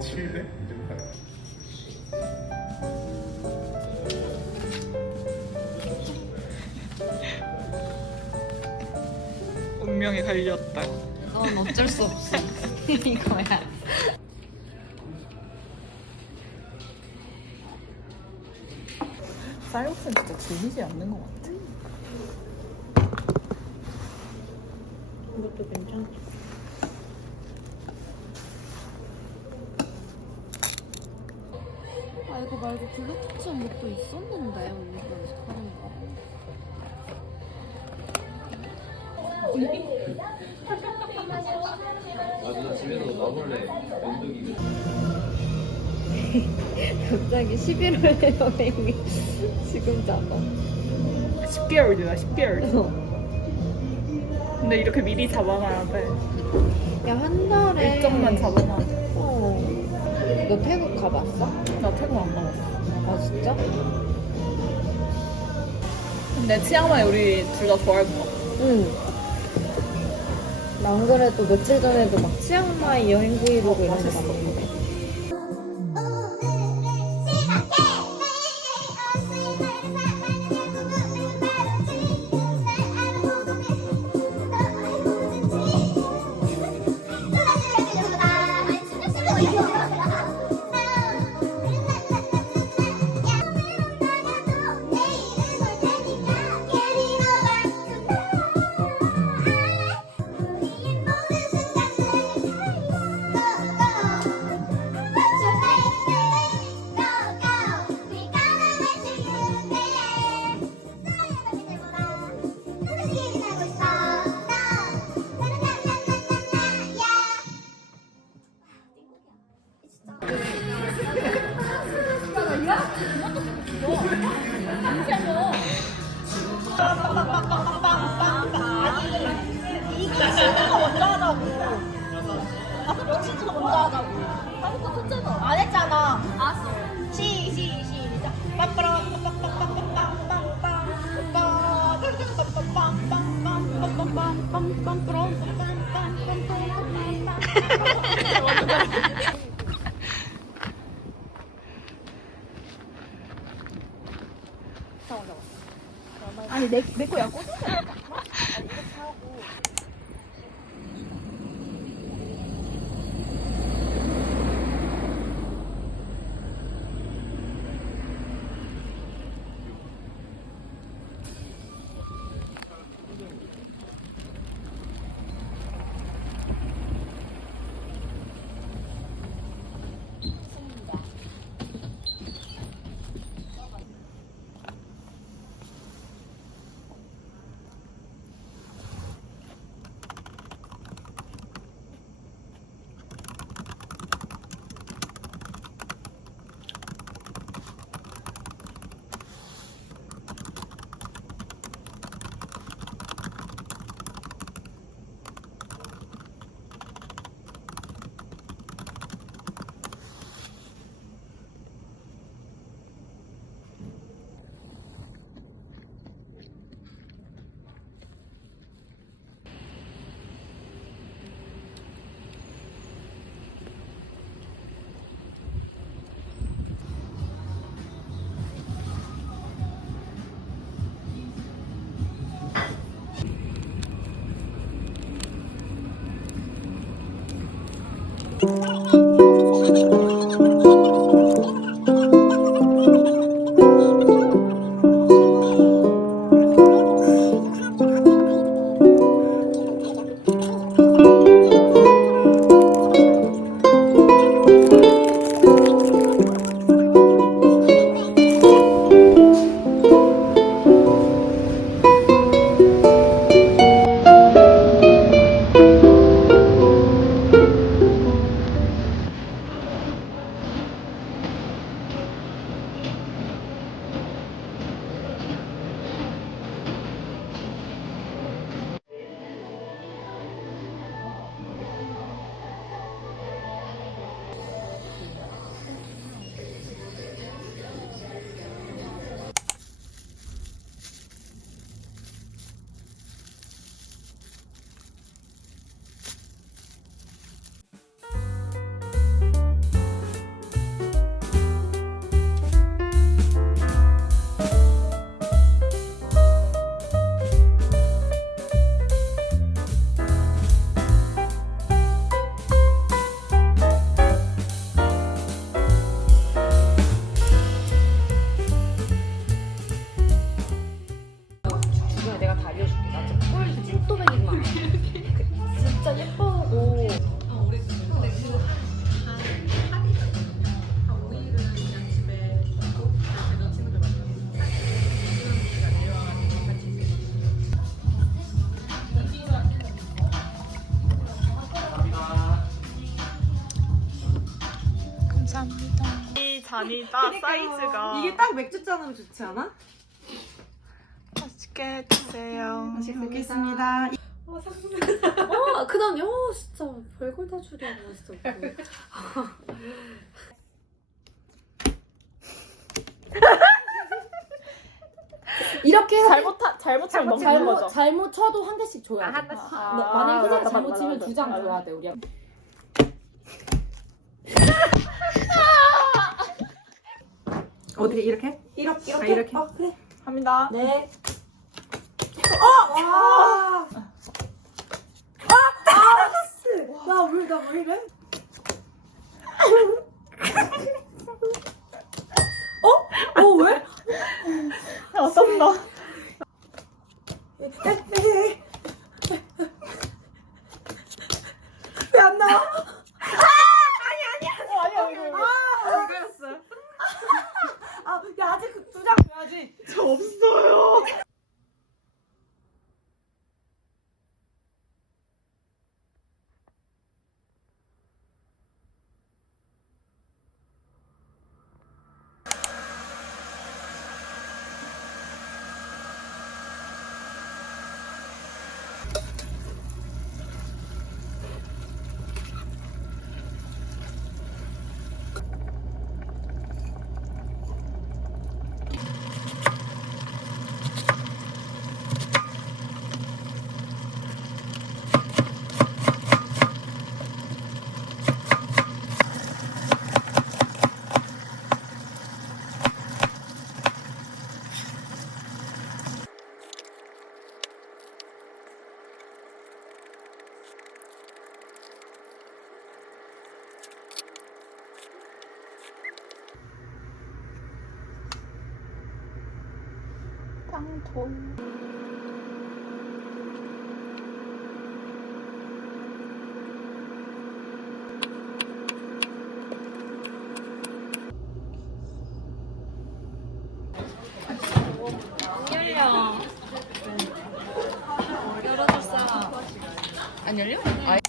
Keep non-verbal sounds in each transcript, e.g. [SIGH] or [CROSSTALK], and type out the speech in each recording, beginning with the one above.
700? 운명에 갈렸다. 넌 어쩔 수 없어. [LAUGHS] 이거야. 쌀국수 진짜 질리지 않는 것 같아. 이것도 괜찮지. 이거 말고 블루투스 뭐또 있었는데 우리 하는 거. 나도 집에서 나몰래 갑자기 11월 여행이 지금 잡아. 10개월이다, 10개월. 근데 이렇게 미리 잡아놔야 돼. 야 한 달에 일정만 잡아놔. 어. 너 태국 가봤어? 나 태국 안 가봤어. 아 진짜? 근데 치앙마이 우리 둘 다 좋아할 것 같아. 응. 나 안 그래도 며칠 전에도 막 치앙마이 여행 브이로그 이런 거 봤는데. បងបងបងប្រុសបងបងបងប្រុសបងបងそうそう。あれででこやこ。 잔이다 사이즈가 이게 딱 맥주잔으로 좋지 않아? 맛있게 드세요. 맛있게 먹겠습니다. 어, 그 다음에, 어, 진짜, 별걸 다 줄이하고 있어. 이렇게 해서 잘못 잘못 잘 먹는 잘못, 거죠. 잘못 쳐도 한 대씩 줘야 돼. 한 대씩. 너- 아, 만약에 맞다, 희재 잘못 맞다, 치면 맞다. 두장 줘야 돼, 우리. [LAUGHS] 어떻게 이렇게? 이렇게, 아, 이렇게? 어, 그래. 합니다. 네. 와. 나 왜, 나왜 이래? 어? 어, 왜? 어떤다? 왜안 나와? 아니야 이거. 아, 이거였어. 아, 야, 아직 두장 줘야지. 저 없어요. 땅돈. 안 열려? 아.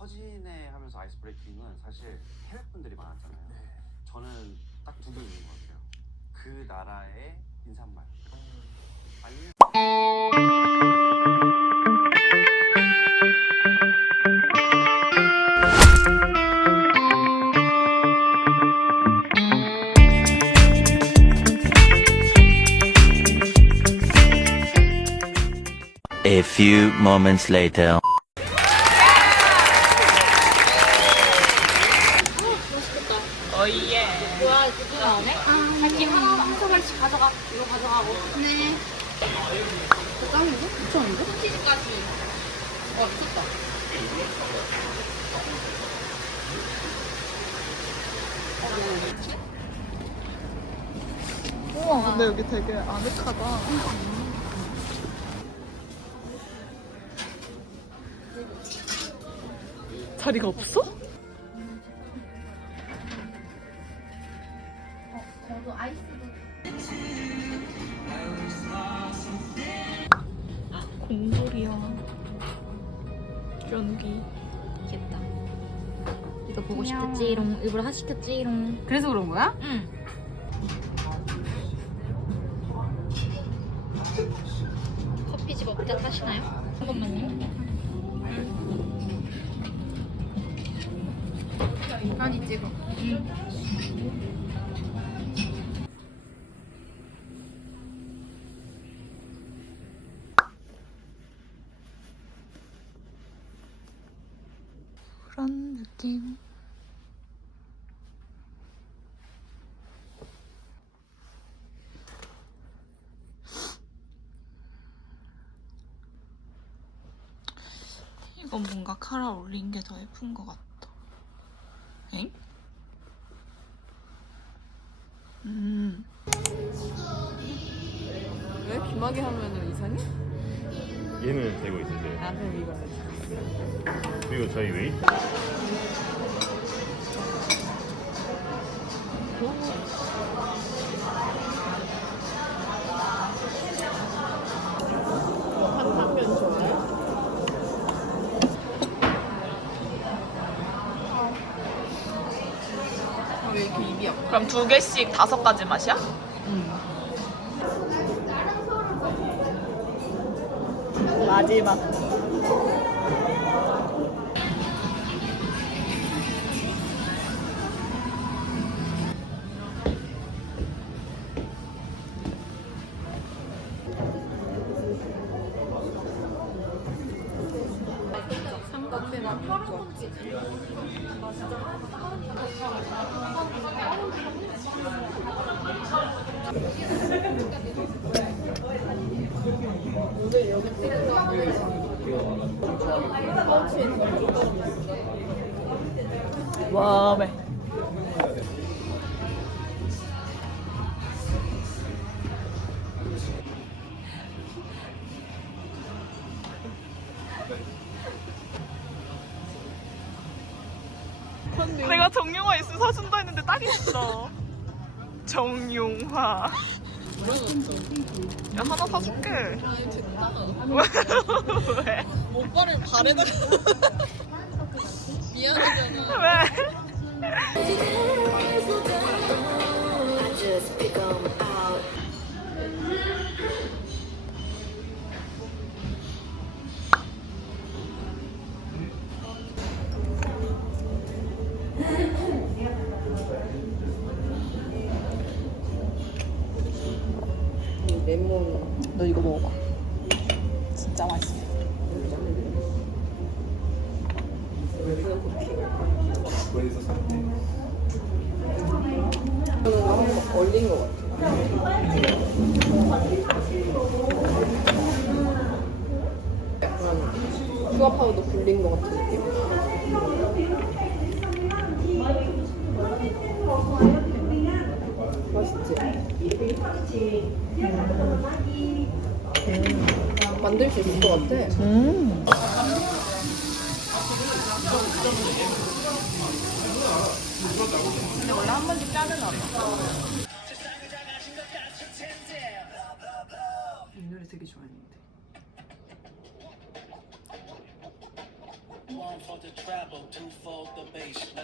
서진에 하면서 아이스 브레이킹은 사실 해외 분들이 많았잖아요. 저는 딱 두 분 있는 것 같아요. 그 나라의 인사말. 아니면 A few moments later. 우와, 근데 여기 되게 아늑하다. 자리가 없어? 어, 곰돌이야. 연기. 귀엽다. 이거 보고 싶었지롱. 일부러 하 시켰지롱. 그래서 그런 거야? 응. 커피집 업자 타시나요? 한 번만요. 많이 찍어. 그런 느낌. 이건 뭔가 카라 올린 게 더 예쁜 것 같다. 엥? 음. 왜 귀마개 하면 얘는 되고 있는데 아 그럼 이거. 그리고 저희 웨이 왜 이렇게 입이 아파? 그럼 두 개씩 다섯 가지 맛이야? 마지막. 와메. 내가 정용화 있으면 사준다 했는데 딱 있어. 정용화. 야 하나 사줄게. 왜? 오빠를 발에다가 미안하잖아. 왜? 레몬. 너 이거 먹어봐. 진짜 맛있어. 저는 한번 얼린 것 같아. 약간 슈가 파우더 굴린 것 같은 느낌? 맛있지? 음. 만들 수 있을 것 같아. 음. 근데 원래 한 번씩 짜는 않아. 이 노래 되게 좋아했는데.